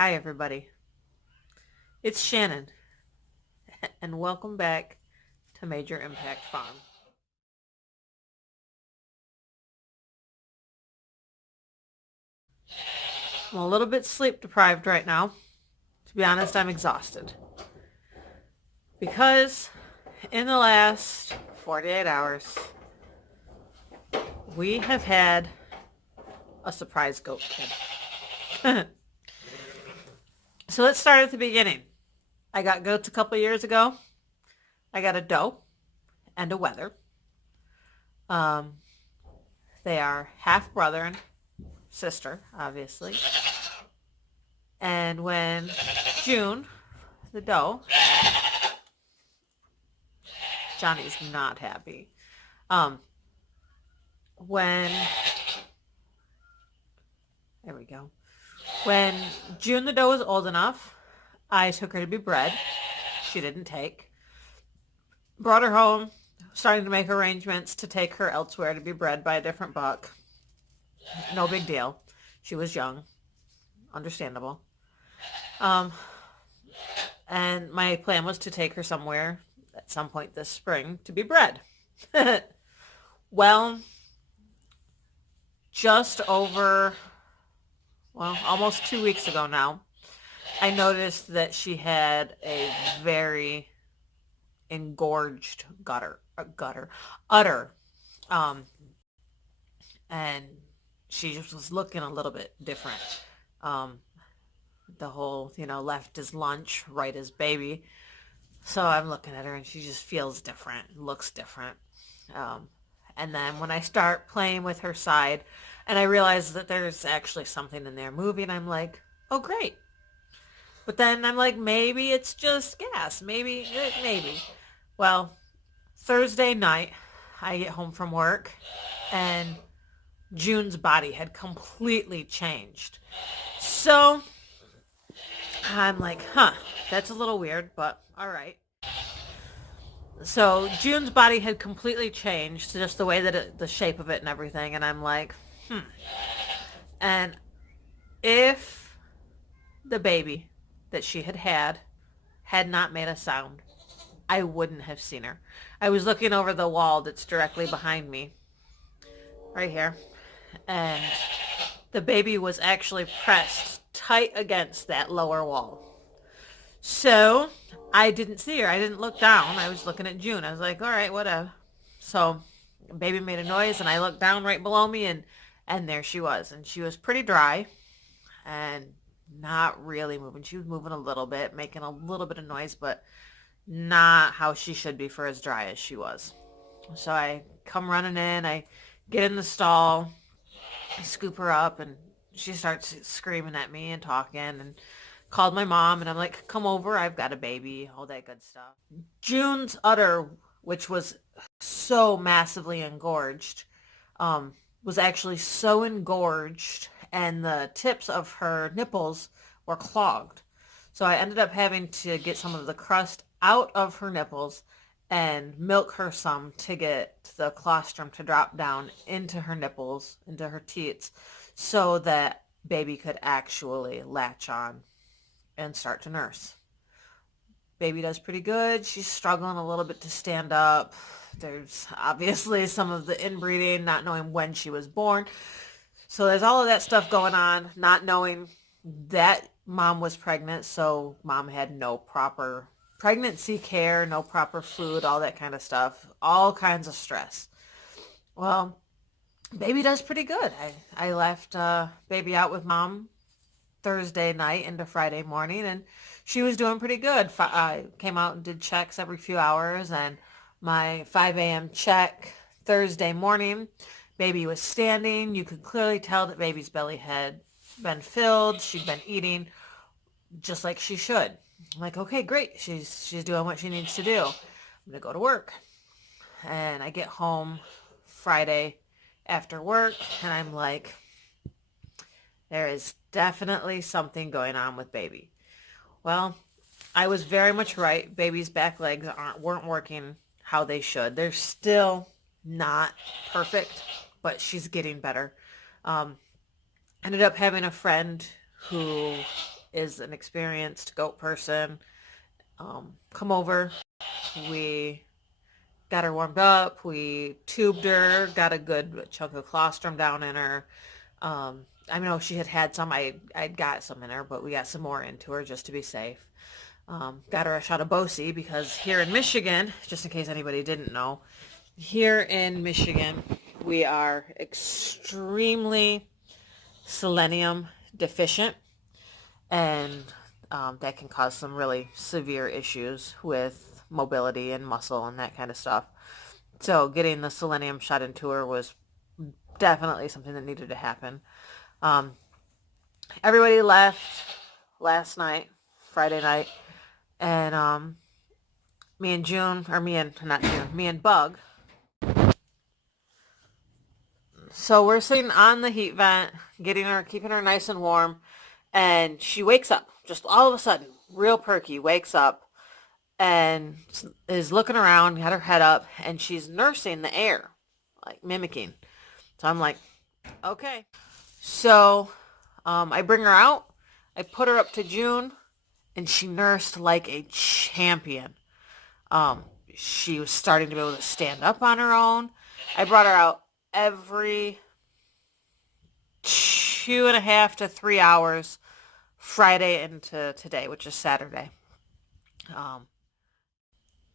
Hi, everybody. It's Shannon, and welcome back to Major Impact Farm. I'm a little bit sleep deprived right now. To be honest, I'm exhausted because in the last 48 hours, we have had a surprise goat kid. So let's start at the beginning. I got goats a couple years ago. I got a doe and a wether. Um, they are half brother and sister, obviously. And when June, the doe, Johnny's not happy. Um, when there we go. When June the doe was old enough, I took her to be bred. She didn't take. Brought her home, starting to make arrangements to take her elsewhere to be bred by a different buck. No big deal. She was young, understandable. Um, and my plan was to take her somewhere at some point this spring to be bred. Well, just over, almost 2 weeks ago now, I noticed that she had a very engorged udder. Um, and she just was looking a little bit different. Um, the whole, left is lunch, right is baby. So I'm looking at her and she just feels different, looks different. Um, and then when I start playing with her side and I realize that there's actually something in there moving, I'm like, oh, great. But then I'm like, maybe it's just gas. Maybe. Well, Thursday night, I get home from work and June's body had completely changed. So I'm like, that's a little weird, but all right. So June's body had completely changed, just the way that the shape of it and everything. And I'm like, And if the baby that she had not made a sound, I wouldn't have seen her. I was looking over the wall that's directly behind me, right here, and the baby was actually pressed tight against that lower wall. So I didn't see her. I didn't look down. I was looking at June. I was like, all right, whatever. So baby made a noise and I looked down right below me and there she was. And she was pretty dry and not really moving. She was moving a little bit, making a little bit of noise, but not how she should be for as dry as she was. So I come running in. I get in the stall. I scoop her up and she starts screaming at me and talking and called my mom and I'm like, come over, I've got a baby, all that good stuff. June's udder, which was so massively engorged, was actually so engorged and the tips of her nipples were clogged. So I ended up having to get some of the crust out of her nipples and milk her some to get the colostrum to drop down into her nipples, into her teats, so that baby could actually latch on and start to nurse. Baby does pretty good. She's struggling a little bit to stand up. There's obviously some of the inbreeding, not knowing when she was born. So there's all of that stuff going on, not knowing that mom was pregnant. So mom had no proper pregnancy care, no proper food, all that kind of stuff, all kinds of stress. Well, baby does pretty good. I left baby out with mom Thursday night into Friday morning, and she was doing pretty good. I came out and did checks every few hours, and my 5 a.m. check Thursday morning, baby was standing. You could clearly tell that baby's belly had been filled. She'd been eating just like she should. I'm like, okay, great. She's doing what she needs to do. I'm gonna go to work, and I get home Friday after work, and I'm like, there is definitely something going on with baby. Well, I was very much right. Baby's back legs weren't working how they should. They're still not perfect, but she's getting better. Um, Ended up having a friend who is an experienced goat person, come over. We got her warmed up. We tubed her, got a good chunk of colostrum down in her. I know she had some. I'd got some in her, but we got some more into her just to be safe. Got her a shot of Bosi because here in Michigan, just in case anybody didn't know, here in Michigan, we are extremely selenium deficient, and that can cause some really severe issues with mobility and muscle and that kind of stuff. So getting the selenium shot into her was definitely something that needed to happen. Everybody left last night, Friday night, and me and June, or me and, not June, me and Bug. So we're sitting on the heat vent, keeping her nice and warm, and she wakes up, just all of a sudden, real perky, wakes up, and is looking around, had her head up, and she's nursing the air, like mimicking. So I'm like, okay. So I bring her out, I put her up to June, and she nursed like a champion. She was starting to be able to stand up on her own. I brought her out every 2.5 to 3 hours, Friday into today, which is Saturday.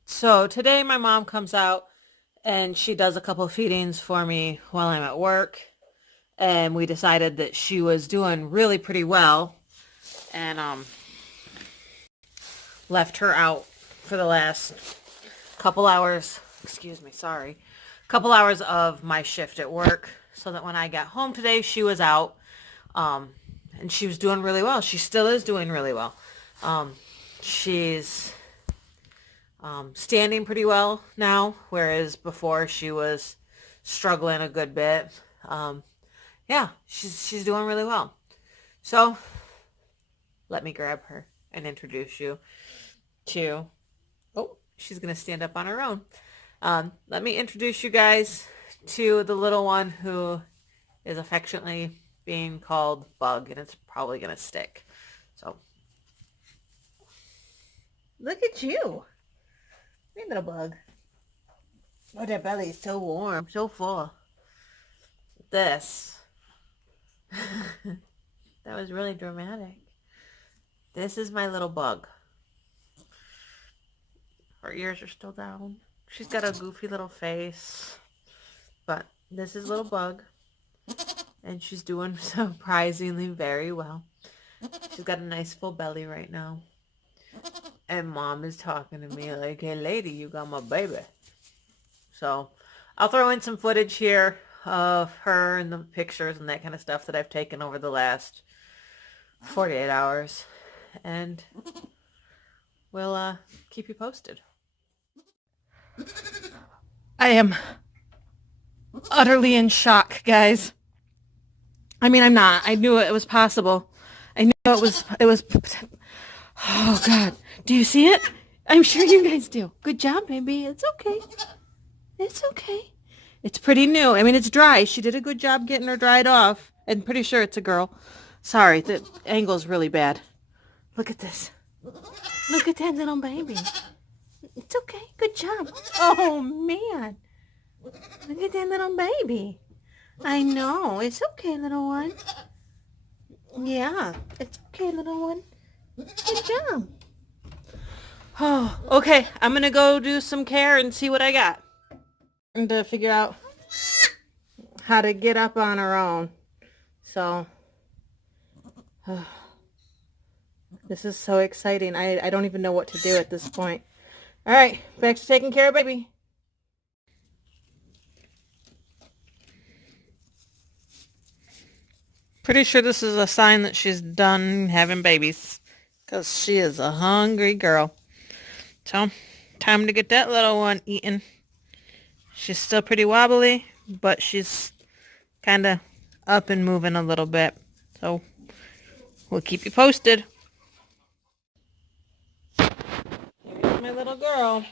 So today my mom comes out and she does a couple feedings for me while I'm at work. And we decided that she was doing really pretty well, and left her out for the last couple hours, couple hours of my shift at work, so that when I got home today, she was out, and she was doing really well. She still is doing really well. She's standing pretty well now, whereas before she was struggling a good bit. Yeah, she's doing really well. So let me grab her and introduce you to, oh, she's going to stand up on her own. Let me introduce you guys to the little one who is affectionately being called Bug, and it's probably going to stick. So, look at you. Hey, little Bug. Oh, that belly is so warm, so full. This. That was really dramatic. This is my little Bug. Her ears are still down. She's got a goofy little face. But this is little Bug. And she's doing surprisingly very well. She's got a nice full belly right now. And Mom is talking to me like, hey lady, you got my baby. So I'll throw in some footage here of her and the pictures and that kind of stuff that I've taken over the last 48 hours. And we'll keep you posted. I am utterly in shock, guys. I mean, I'm not. I knew it was possible. I knew it was, oh God. Do you see it? I'm sure you guys do. Good job, baby. It's okay. It's okay. It's pretty new. I mean, it's dry. She did a good job getting her dried off. I'm pretty sure it's a girl. Sorry, the angle's really bad. Look at this. Look at that little baby. It's okay. Good job. Oh, man. Look at that little baby. I know. It's okay, little one. Yeah, it's okay, little one. Good job. Oh, okay. I'm going to go do some care and see what I got. And to figure out how to get up on her own. So, this is so exciting. I don't even know what to do at this point. All right, back to taking care of baby. Pretty sure this is a sign that she's done having babies, because she is a hungry girl. So, time to get that little one eaten. She's still pretty wobbly, but she's kind of up and moving a little bit. So, we'll keep you posted. Here's my little girl.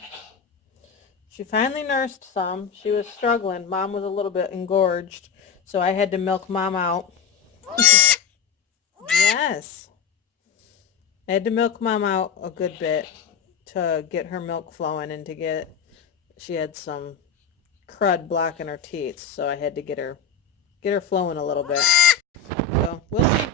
She finally nursed some. She was struggling. Mom was a little bit engorged, so I had to milk Mom out. Yes. I had to milk Mom out a good bit to get her milk flowing and she had some crud blocking her teeth, so I had to get her flowing a little bit. So we'll see.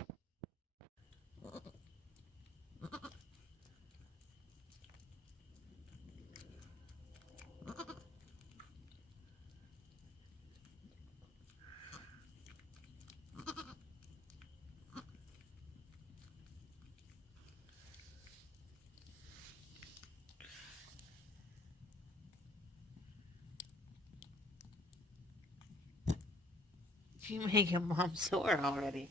You making Mom sore already.